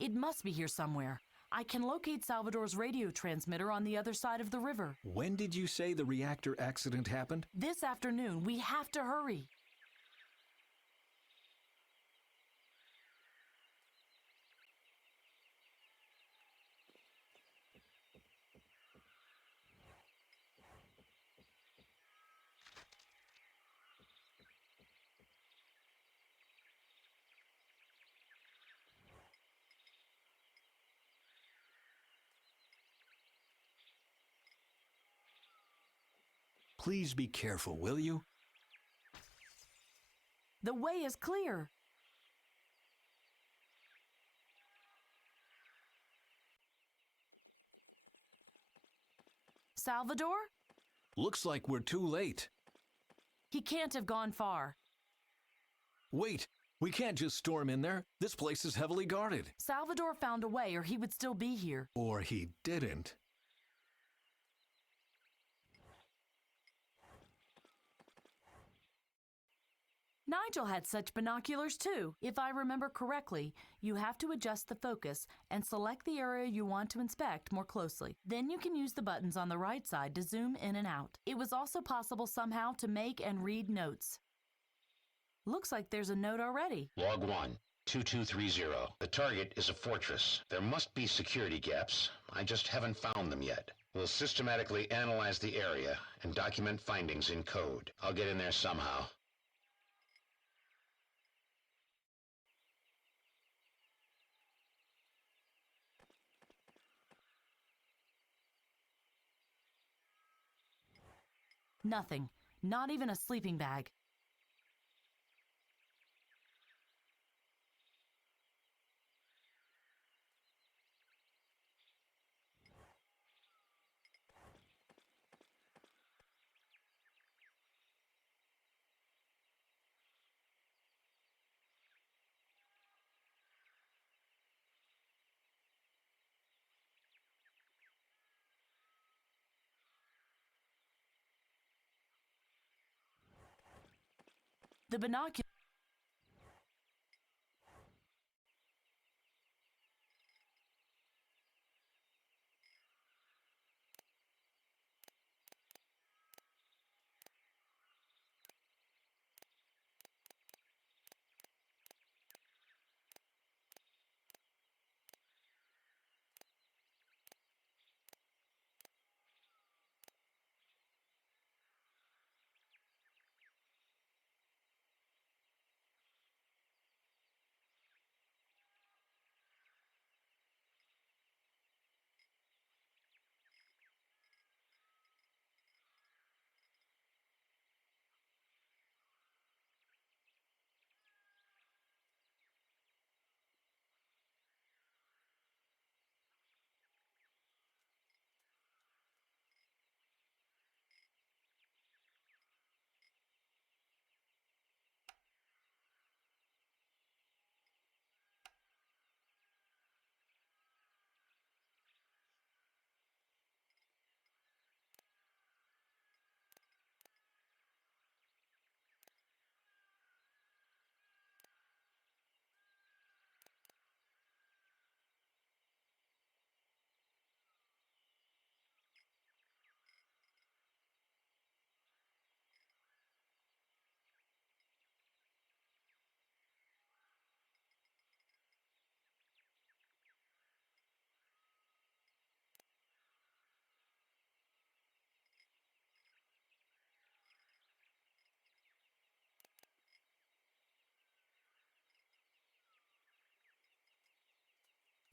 It must be here somewhere. I can locate Salvador's radio transmitter on the other side of the river. When did you say the reactor accident happened? This afternoon. We have to hurry. Please be careful, will you? The way is clear. Salvador? Looks like we're too late. He can't have gone far. Wait, we can't just storm in there. This place is heavily guarded. Salvador found a way, or he would still be here. Or he didn't. Nigel had such binoculars too. If I remember correctly, you have to adjust the focus and select the area you want to inspect more closely. Then you can use the buttons on the right side to zoom in and out. It was also possible somehow to make and read notes. Looks like there's a note already. Log 1, 2230. The target is a fortress. There must be security gaps. I just haven't found them yet. We'll systematically analyze the area and document findings in code. I'll get in there somehow. Nothing. Not even a sleeping bag. The binocular.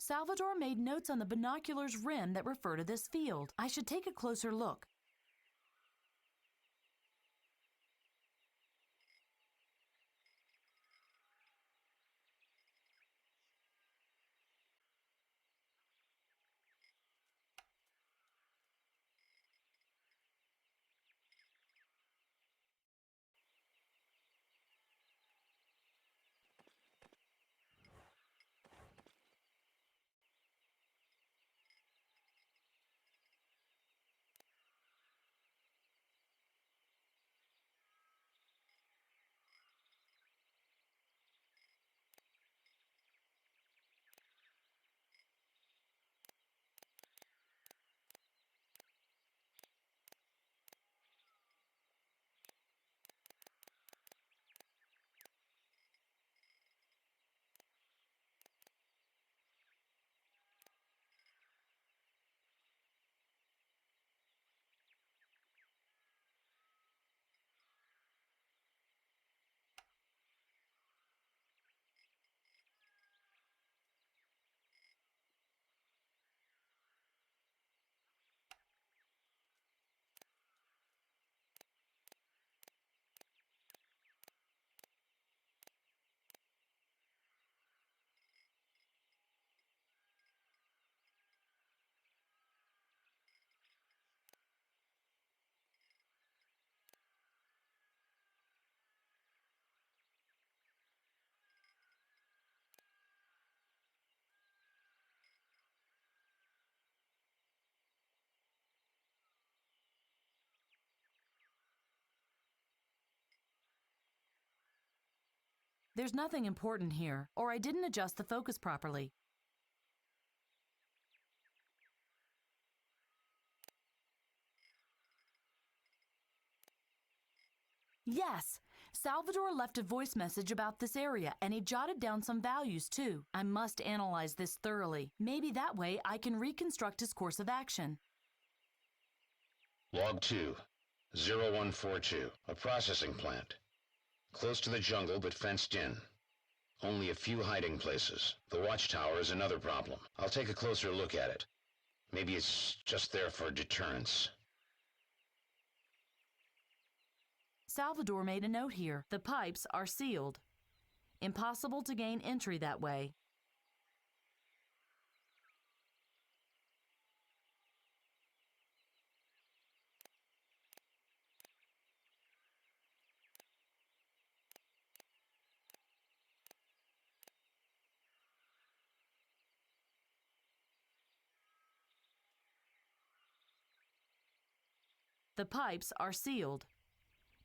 Salvador made notes on the binocular's rim that refer to this field. I should take a closer look. There's nothing important here, or I didn't adjust the focus properly. Yes! Salvador left a voice message about this area, and he jotted down some values, too. I must analyze this thoroughly. Maybe that way I can reconstruct his course of action. Log 2, 0142, a processing plant. Close to the jungle, but fenced in. Only a few hiding places. The watchtower is another problem. I'll take a closer look at it. Maybe it's just there for deterrence. Salvador made a note here. The pipes are sealed. Impossible to gain entry that way. The pipes are sealed.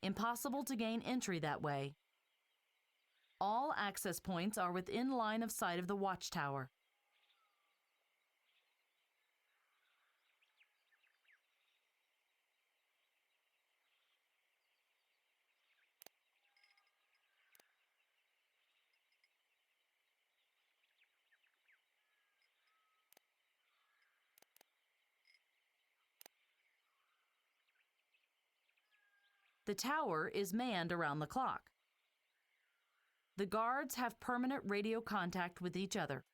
Impossible to gain entry that way. All access points are within line of sight of the watchtower. The tower is manned around the clock. The guards have permanent radio contact with each other.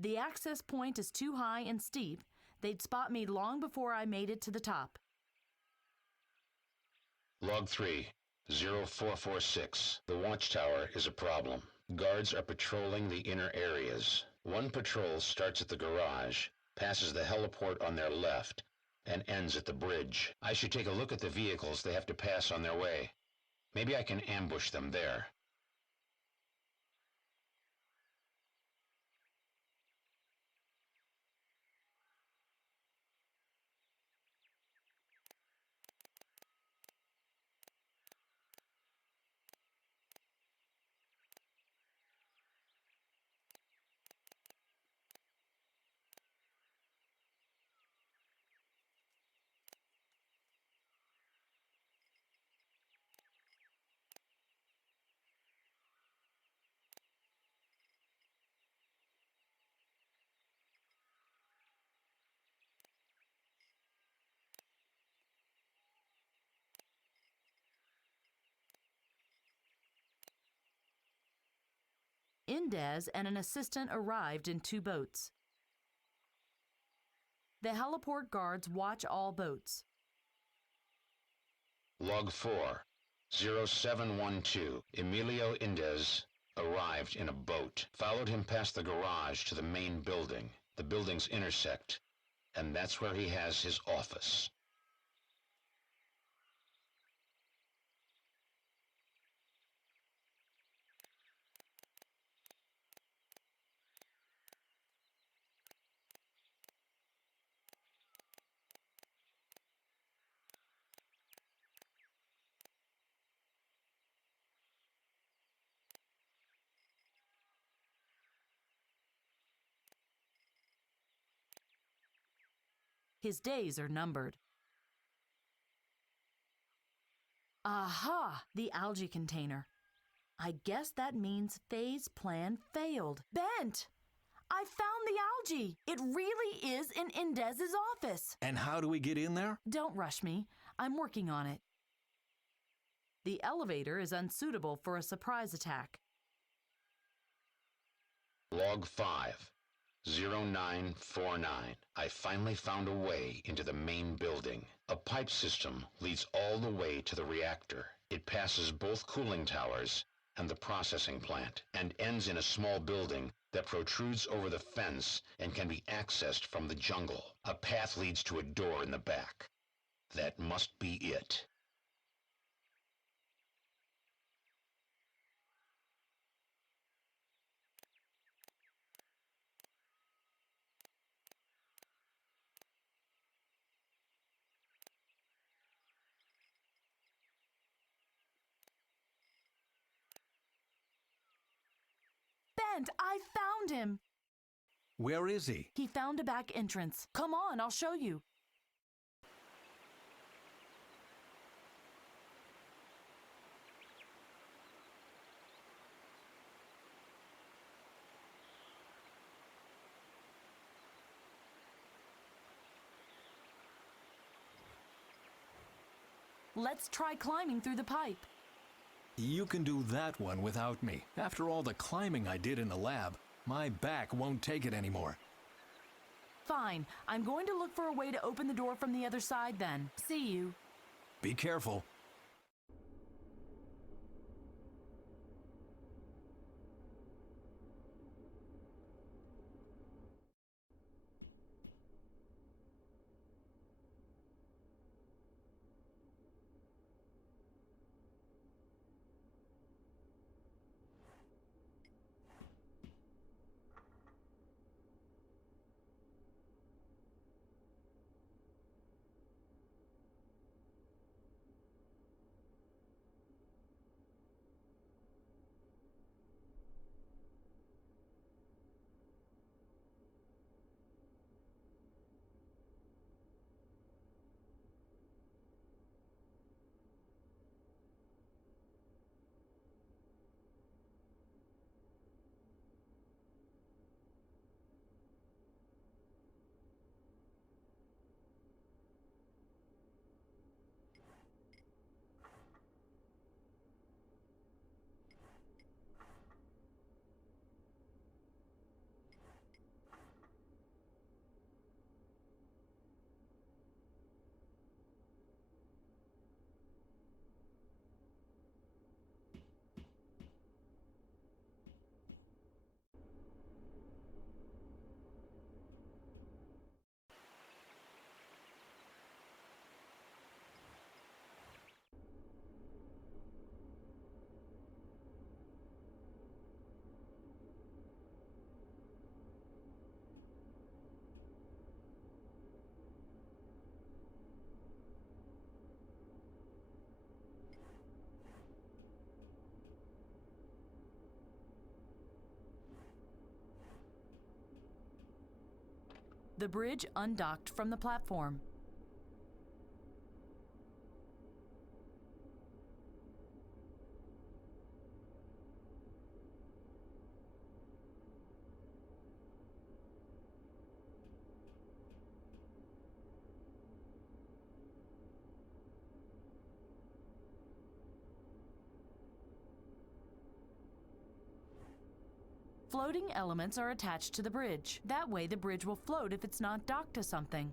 The access point is too high and steep. They'd spot me long before I made it to the top. Log 3, 0446. The watchtower is a problem. Guards are patrolling the inner areas. One patrol starts at the garage, passes the heliport on their left, and ends at the bridge. I should take a look at the vehicles they have to pass on their way. Maybe I can ambush them there. Indez and an assistant arrived in 2 boats. The heliport guards watch all boats. Log 4, 0712. Emilio Indez arrived in a boat. Followed him past the garage to the main building. The buildings intersect, and that's where he has his office. His days are numbered. Aha! The algae container. I guess that means phase plan failed. Bent! I found the algae! It really is in Indez's office. And how do we get in there? Don't rush me. I'm working on it. The elevator is unsuitable for a surprise attack. Log 5, 0949. I finally found a way into the main building. A pipe system leads all the way to the reactor. It passes both cooling towers and the processing plant, and ends in a small building that protrudes over the fence and can be accessed from the jungle. A path leads to a door in the back. That must be it. went! I found him! Where is he? He found a back entrance. Come on, I'll show you. Let's try climbing through the pipe. You can do that one without me. After all the climbing I did in the lab, my back won't take it anymore. Fine. I'm going to look for a way to open the door from the other side then. See you. Be careful. The bridge undocked from the platform. Floating elements are attached to the bridge. That way the bridge will float if it's not docked to something.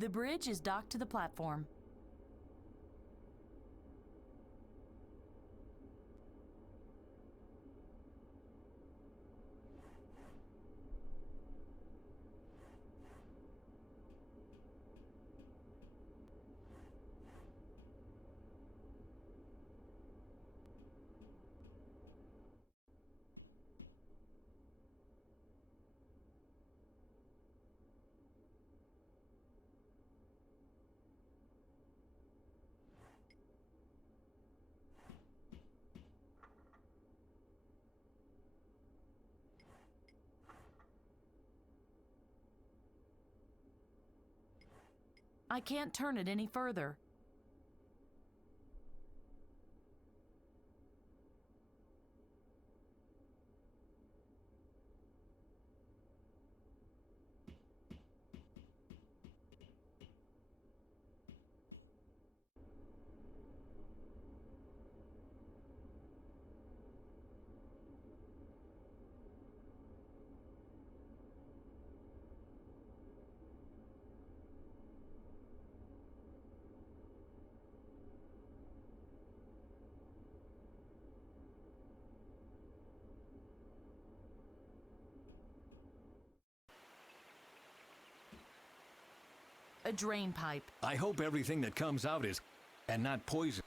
The bridge is docked to the platform. I can't turn it any further. A drain pipe. I hope everything that comes out is... and not poison.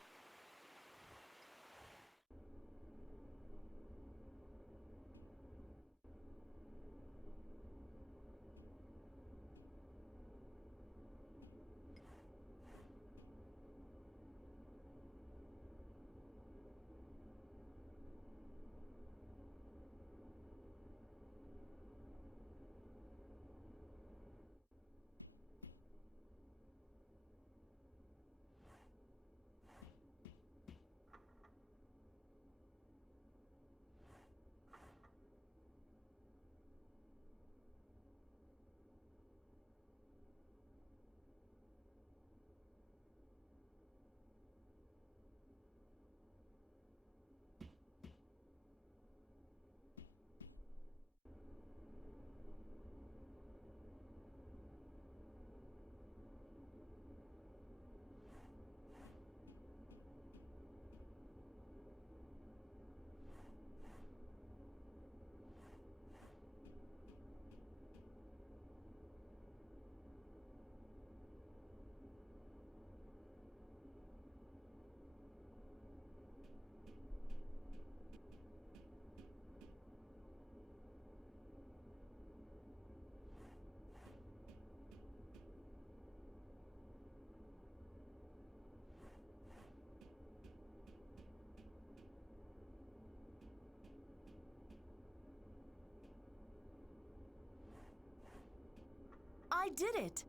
I did it!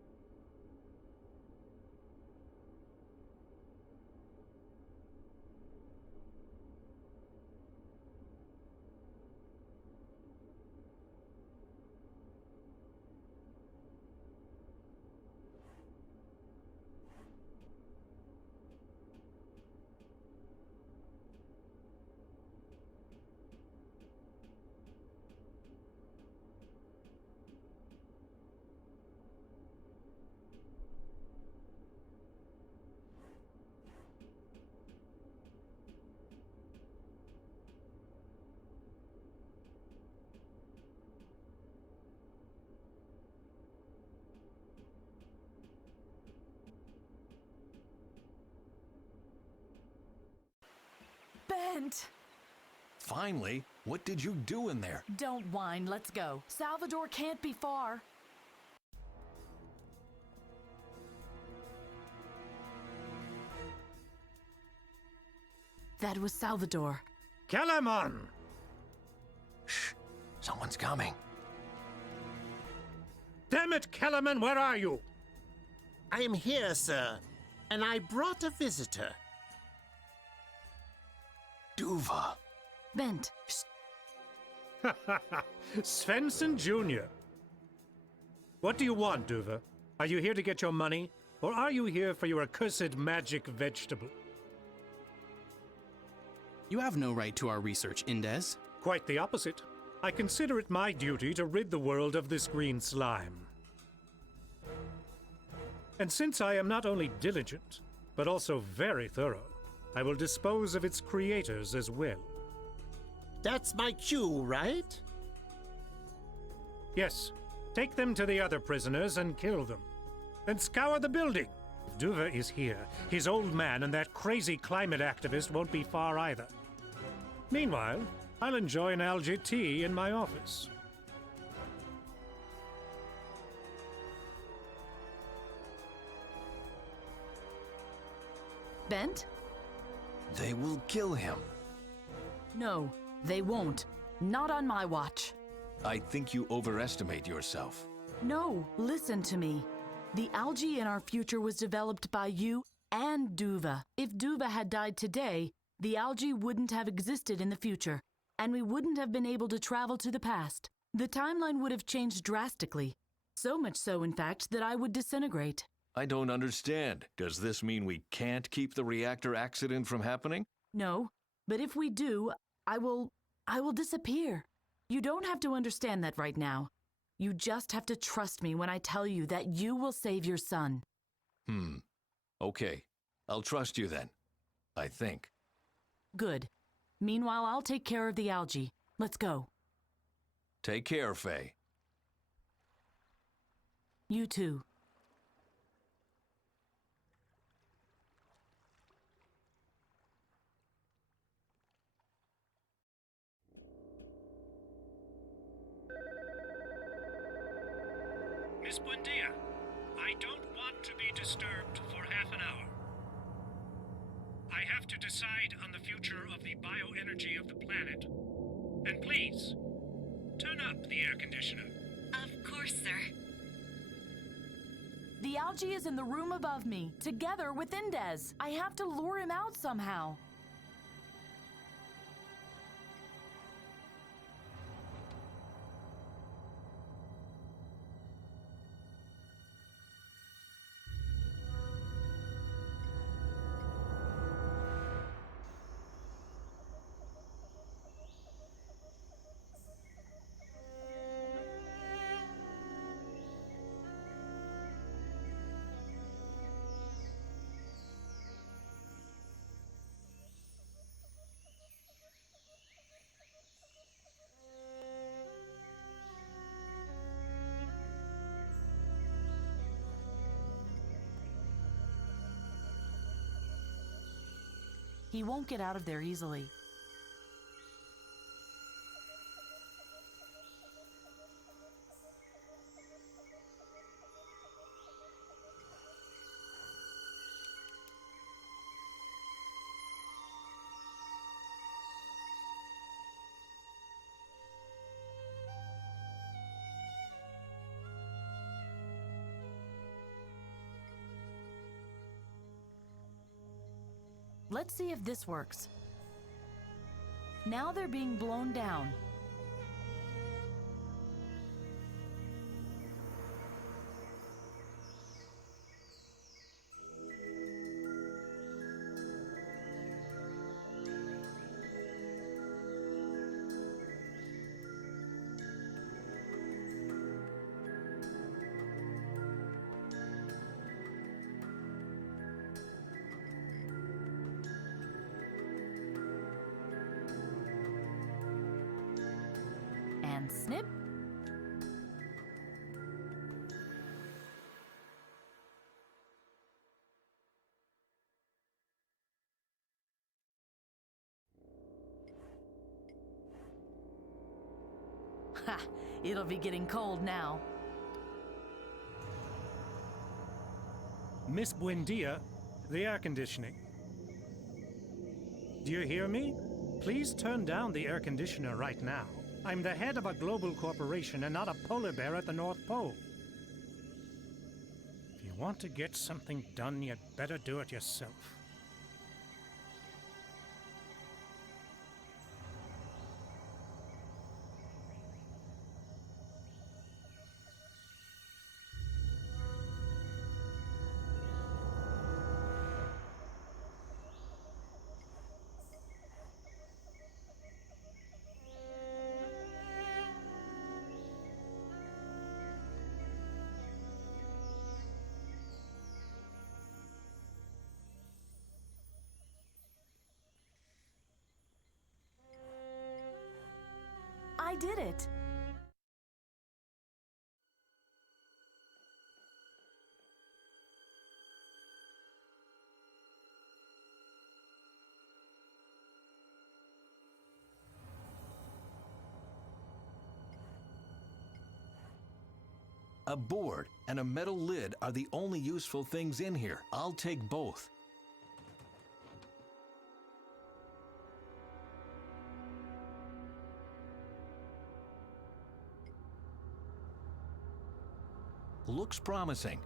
Bent! Finally, what did you do in there? Don't whine, let's go. Salvador can't be far. That was Salvador. Kellerman! Shh, someone's coming. Damn it, Kellerman, where are you? I am here, sir, and I brought a visitor. Duva. Bent. Svensson Jr. What do you want, Duva? Are you here to get your money, or are you here for your accursed magic vegetable? You have no right to our research, Indes. Quite the opposite. I consider it my duty to rid the world of this green slime. And since I am not only diligent, but also very thorough, I will dispose of its creators as well. That's my cue, right? Yes, take them to the other prisoners and kill them. Then scour the building. If Duva is here, his old man and that crazy climate activist won't be far either. Meanwhile, I'll enjoy an algae tea in my office. Bent? They will kill him. No, they won't. Not on my watch. I think you overestimate yourself. No, listen to me. The algae in our future was developed by you and Duva. If Duva had died today, the algae wouldn't have existed in the future, and we wouldn't have been able to travel to the past. The timeline would have changed drastically. So much so, in fact, that I would disintegrate. I don't understand. Does this mean we can't keep the reactor accident from happening? No, but if we do, I will disappear. You don't have to understand that right now. You just have to trust me when I tell you that you will save your son. Okay. I'll trust you then. I think. Good. Meanwhile, I'll take care of the algae. Let's go. Take care, Faye. You too. Miss Buendia, I don't want to be disturbed for half an hour. I have to decide on the future of the bioenergy of the planet. And please, turn up the air conditioner. Of course, sir. The algae is in the room above me, together with Indez. I have to lure him out somehow. He won't get out of there easily. Let's see if this works. Now they're being blown down. And snip. Ha! It'll be getting cold now. Miss Buendia, the air conditioning. Do you hear me? Please turn down the air conditioner right now. I'm the head of a global corporation and not a polar bear at the North Pole. If you want to get something done, you'd better do it yourself. I did it! A board and a metal lid are the only useful things in here. I'll take both. Looks promising.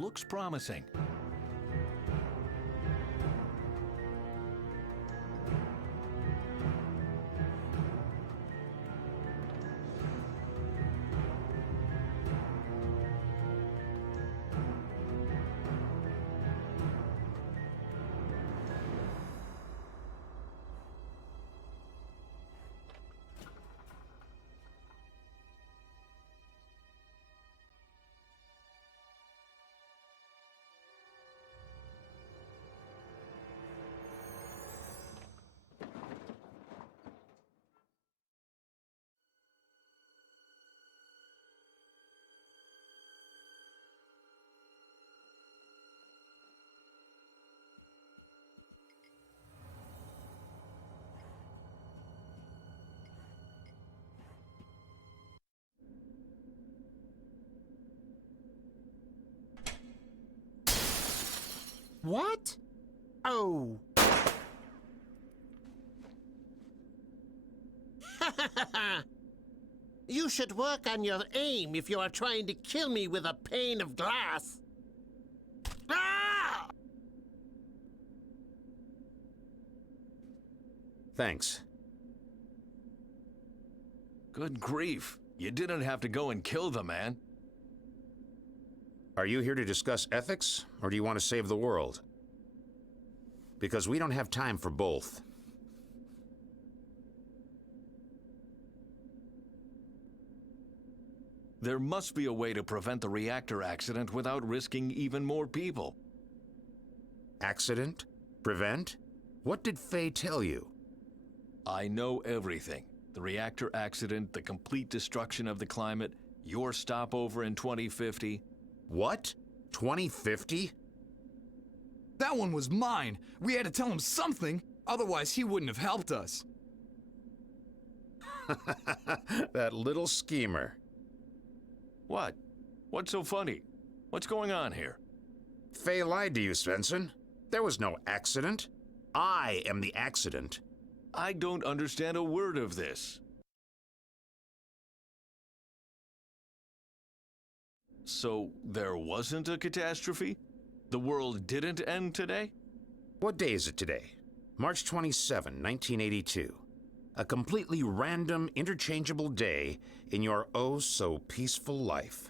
Looks promising. What? Oh. You should work on your aim if you are trying to kill me with a pane of glass. Ah! Thanks. Good grief. You didn't have to go and kill the man. Are you here to discuss ethics, or do you want to save the world? Because we don't have time for both. There must be a way to prevent the reactor accident without risking even more people. Accident? Prevent? What did Faye tell you? I know everything. The reactor accident, the complete destruction of the climate, your stopover in 2050. What? 2050? That one was mine. We had to tell him something, otherwise he wouldn't have helped us. That little schemer. What? What's so funny? What's going on here? Faye lied to you, Svensson. There was no accident. I am the accident. I don't understand a word of this. So there wasn't a catastrophe? The world didn't end today? What day is it today? March 27, 1982. A completely random, interchangeable day in your oh-so-peaceful life.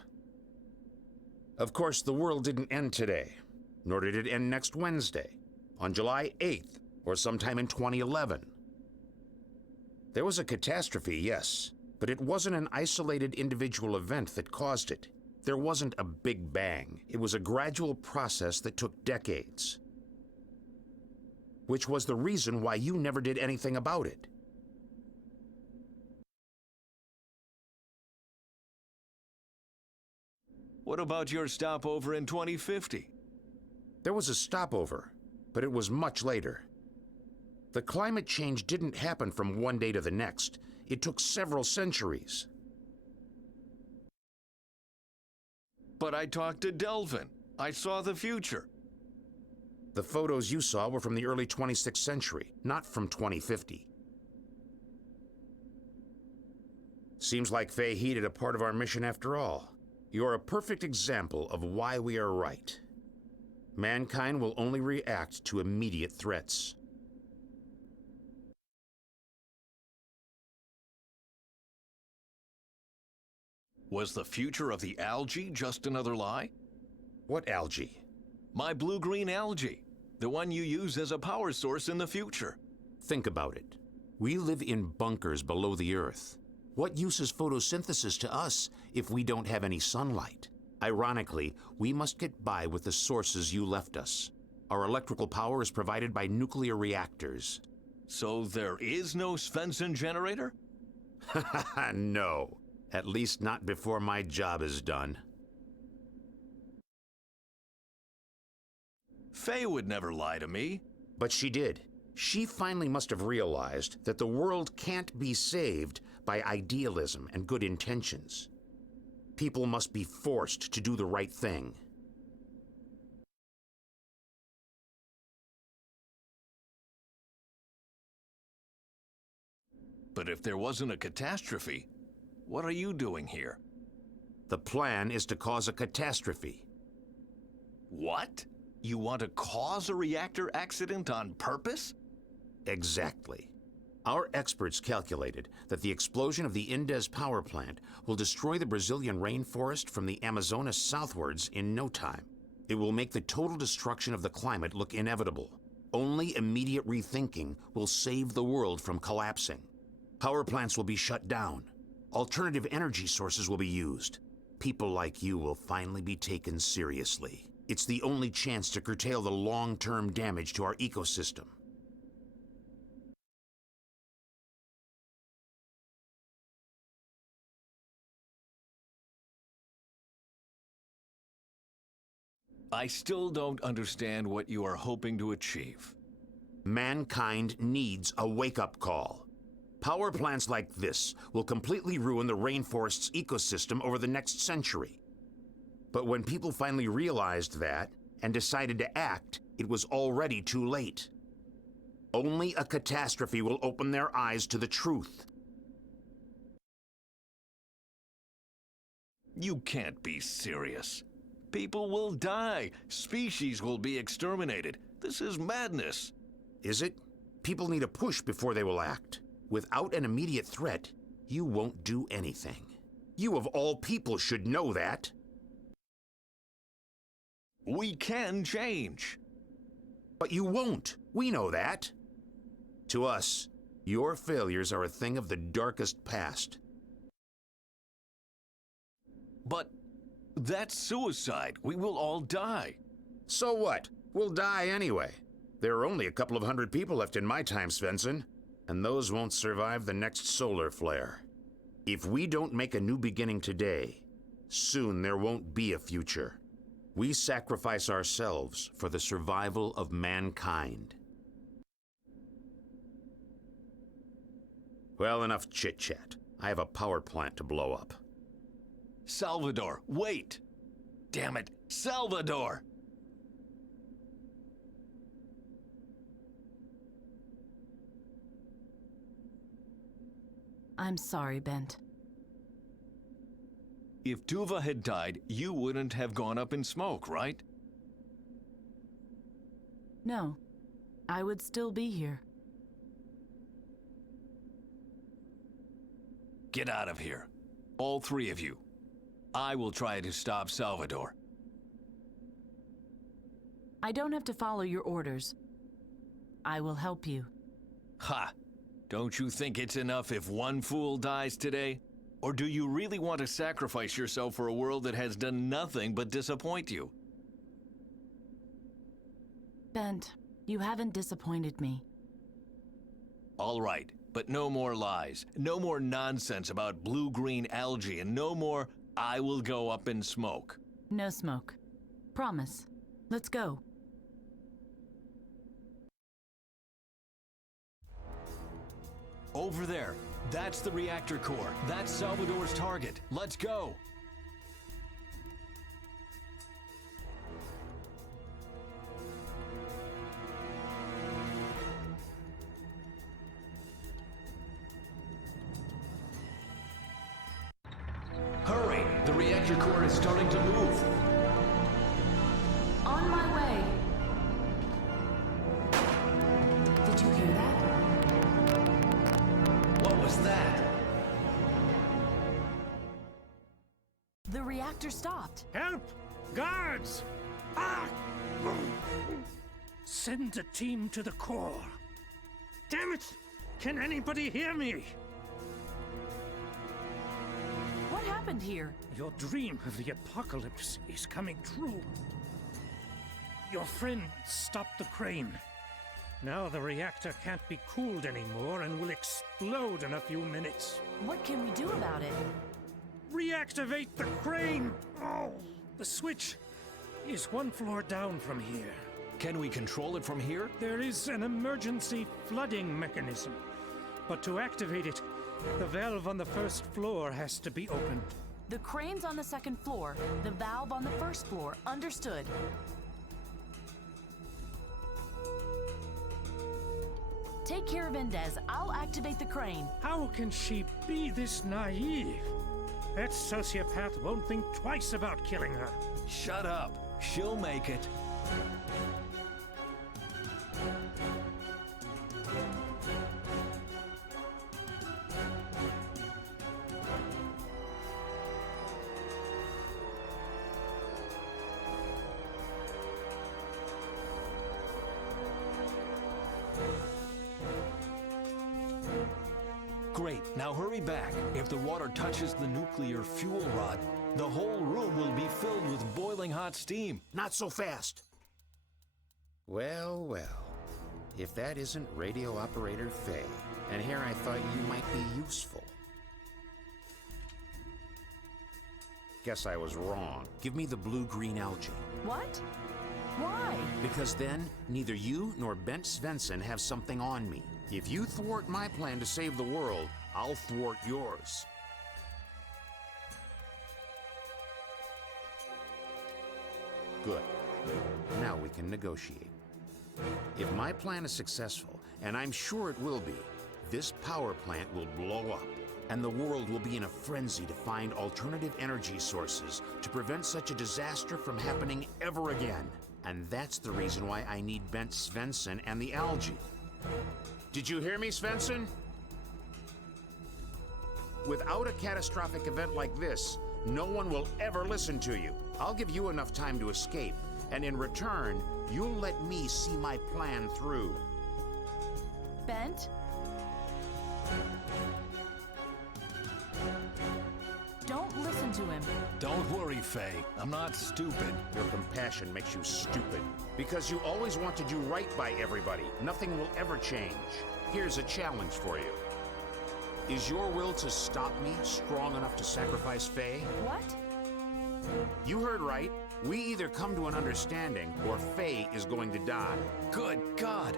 Of course, the world didn't end today, nor did it end next Wednesday, on July 8th, or sometime in 2011. There was a catastrophe, yes, but it wasn't an isolated individual event that caused it. There wasn't a big bang. It was a gradual process that took decades. Which was the reason why you never did anything about it. What about your stopover in 2050? There was a stopover, but it was much later. The climate change didn't happen from one day to the next. It took several centuries. But I talked to Delvin. I saw the future. The photos you saw were from the early 26th century, not from 2050. Seems like Faye heeded a part of our mission after all. You're a perfect example of why we are right. Mankind will only react to immediate threats. Was the future of the algae just another lie? What algae? My blue-green algae, the one you use as a power source in the future. Think about it. We live in bunkers below the Earth. What use is photosynthesis to us if we don't have any sunlight? Ironically, we must get by with the sources you left us. Our electrical power is provided by nuclear reactors. So there is no Svensson generator? No. At least not before my job is done. Faye would never lie to me. But she did. She finally must have realized that the world can't be saved by idealism and good intentions. People must be forced to do the right thing. But if there wasn't a catastrophe, what are you doing here? The plan is to cause a catastrophe. What? You want to cause a reactor accident on purpose? Exactly. Our experts calculated that the explosion of the Indes power plant will destroy the Brazilian rainforest from the Amazonas southwards in no time. It will make the total destruction of the climate look inevitable. Only immediate rethinking will save the world from collapsing. Power plants will be shut down. Alternative energy sources will be used. People like you will finally be taken seriously. It's the only chance to curtail the long-term damage to our ecosystem. I still don't understand what you are hoping to achieve. Mankind needs a wake-up call. Power plants like this will completely ruin the rainforest's ecosystem over the next century. But when people finally realized that and decided to act, it was already too late. Only a catastrophe will open their eyes to the truth. You can't be serious. People will die. Species will be exterminated. This is madness. Is it? People need a push before they will act. Without an immediate threat, you won't do anything. You of all people should know that. We can change. But you won't. We know that. To us, your failures are a thing of the darkest past. But that's suicide. We will all die. So what? We'll die anyway. There are only a couple of hundred people left in my time, Svensson, and those won't survive the next solar flare. If we don't make a new beginning today, soon there won't be a future. We sacrifice ourselves for the survival of mankind. Well, enough chit-chat. I have a power plant to blow up. Salvador, wait! Damn it, Salvador! I'm sorry, Bent. If Tuva had died, you wouldn't have gone up in smoke, right? No, I would still be here. Get out of here. All three of you. I will try to stop Salvador. I don't have to follow your orders. I will help you. Ha! Don't you think it's enough if one fool dies today? Or do you really want to sacrifice yourself for a world that has done nothing but disappoint you? Bent, you haven't disappointed me. All right, but no more lies. No more nonsense about blue-green algae, and no more "I will go up in smoke." No smoke. Promise. Let's go. Over there. That's the reactor core. That's Salvador's target. Let's go. Hurry! The reactor core is starting to move. On my way. Did you hear that? What was that? The reactor stopped. Help! Guards! Ah! Send a team to the core. Damn it! Can anybody hear me? What happened here? Your dream of the apocalypse is coming true. Your friend stopped the crane. Now the reactor can't be cooled anymore and will explode in a few minutes. What can we do about it? Reactivate the crane! Oh, the switch is one floor down from here. Can we control it from here? There is an emergency flooding mechanism, but to activate it, the valve on the first floor has to be opened. The crane's on the second floor, the valve on the first floor. Understood. Take care of Indes. I'll activate the crane. How can she be this naive? That sociopath won't think twice about killing her. Shut up. She'll make it. Great, now hurry back. If the water touches the nuclear fuel rod, the whole room will be filled with boiling hot steam. Not so fast. Well, well. If that isn't radio operator Faye, and here I thought you might be useful. Guess I was wrong. Give me the blue-green algae. What? Why? Because then, neither you nor Bent Svensson have something on me. If you thwart my plan to save the world, I'll thwart yours. Good. Now we can negotiate. If my plan is successful, and I'm sure it will be, this power plant will blow up, and the world will be in a frenzy to find alternative energy sources to prevent such a disaster from happening ever again. And that's the reason why I need Bent Svensson and the algae. Did you hear me, Svensson? Without a catastrophic event like this, no one will ever listen to you. I'll give you enough time to escape, and in return, you'll let me see my plan through. Bent? Don't listen to him. Don't worry, Faye. I'm not stupid. Your compassion makes you stupid. Because you always want to do right by everybody. Nothing will ever change. Here's a challenge for you. Is your will to stop me strong enough to sacrifice Faye? What? You heard right. We either come to an understanding, or Faye is going to die. Good God!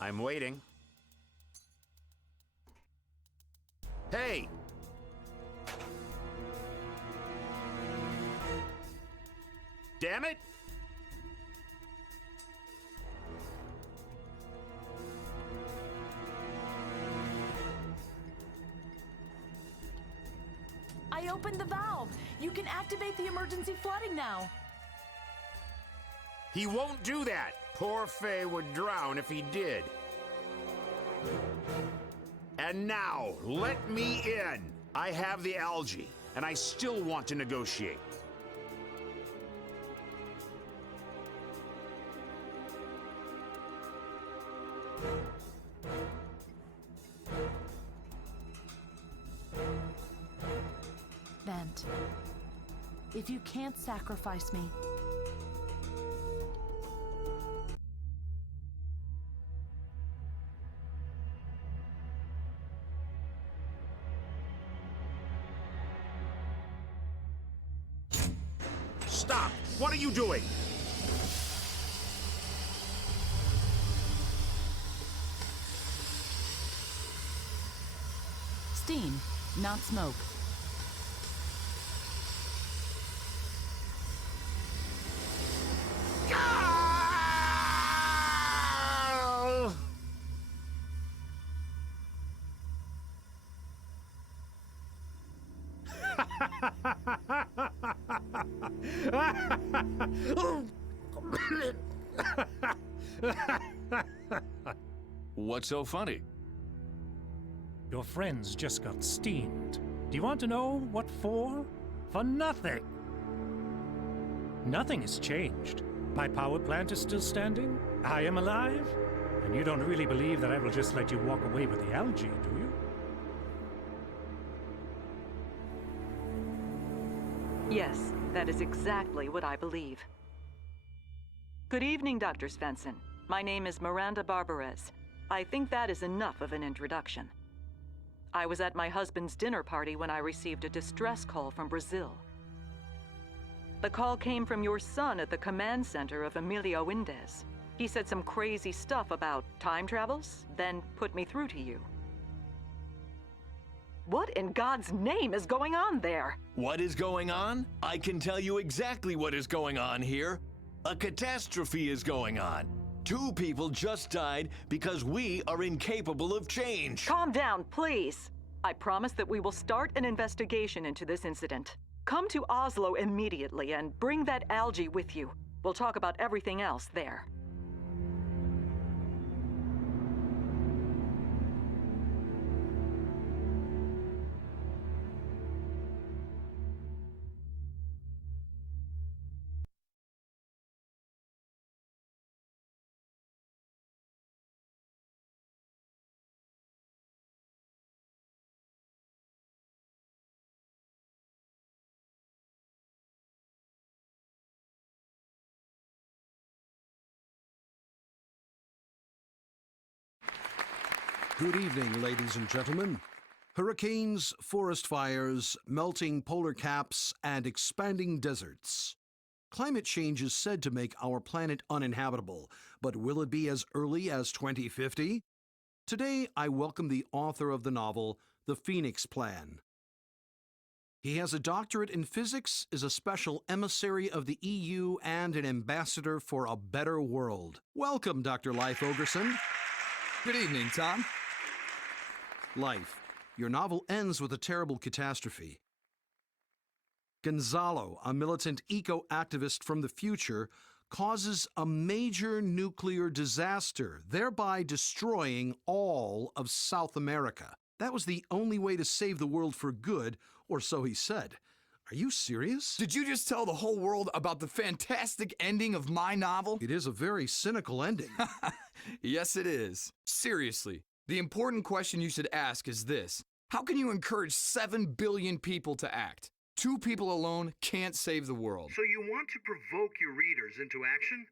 I'm waiting. Hey! Damn it! I opened the valve. You can activate the emergency flooding now. He won't do that. Poor Faye would drown if he did. And now, let me in. I have the algae, and I still want to negotiate. Bent, if you can't sacrifice me, Stop! What are you doing? steam, not smoke. What's so funny? Your friends just got steamed. Do you want to know what for? For nothing. Nothing has changed. My power plant is still standing. I am alive. And you don't really believe that I will just let you walk away with the algae, do you? Yes, that is exactly what I believe. Good evening, Dr. Svensson. My name is Miranda Barbarez. I think that is enough of an introduction. I was at my husband's dinner party when I received a distress call from Brazil. The call came from your son at the command center of Emilio Indez. He said some crazy stuff about time travels, then put me through to you. What in God's name is going on there? What is going on? I can tell you exactly what is going on here. A catastrophe is going on. 2 people just died because we are incapable of change. Calm down, please. I promise that we will start an investigation into this incident. Come to Oslo immediately and bring that algae with you. We'll talk about everything else there. Good evening, ladies and gentlemen. Hurricanes, forest fires, melting polar caps, and expanding deserts. Climate change is said to make our planet uninhabitable, but will it be as early as 2050? Today, I welcome the author of the novel, The Phoenix Plan. He has a doctorate in physics, is a special emissary of the EU, and an ambassador for a better world. Welcome, Dr. Leif Ogerson. Good evening, Tom. Life, your novel ends with a terrible catastrophe. Gonzalo, a militant eco-activist from the future, causes a major nuclear disaster, thereby destroying all of South America. That was the only way to save the world for good, or so he said. Are you serious? Did you just tell the whole world about the fantastic ending of my novel? It is a very cynical ending. Yes, it is. Seriously, the important question you should ask is this. How can you encourage 7 billion people to act? 2 people alone can't save the world. So you want to provoke your readers into action?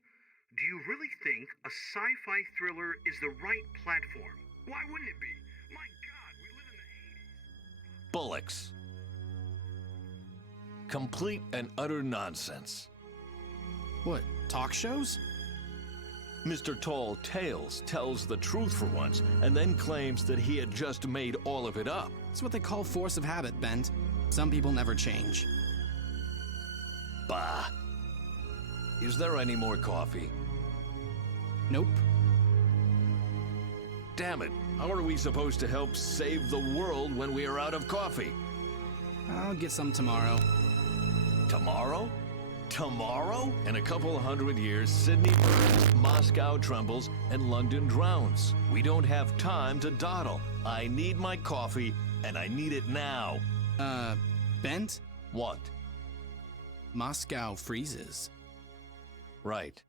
Do you really think a sci-fi thriller is the right platform? Why wouldn't it be? My God, we live in the 80s. Bullocks. Complete and utter nonsense. What, talk shows? Mr. Tall Tales tells the truth for once, and then claims that he had just made all of it up. It's what they call force of habit, Bent. Some people never change. Bah. Is there any more coffee? Nope. Damn it. How are we supposed to help save the world when we are out of coffee? I'll get some tomorrow. Tomorrow? Tomorrow? In a couple 100 years, Sydney burns, Moscow trembles, and London drowns. We don't have time to dawdle. I need my coffee, and I need it now. Bent? What? Moscow freezes. Right.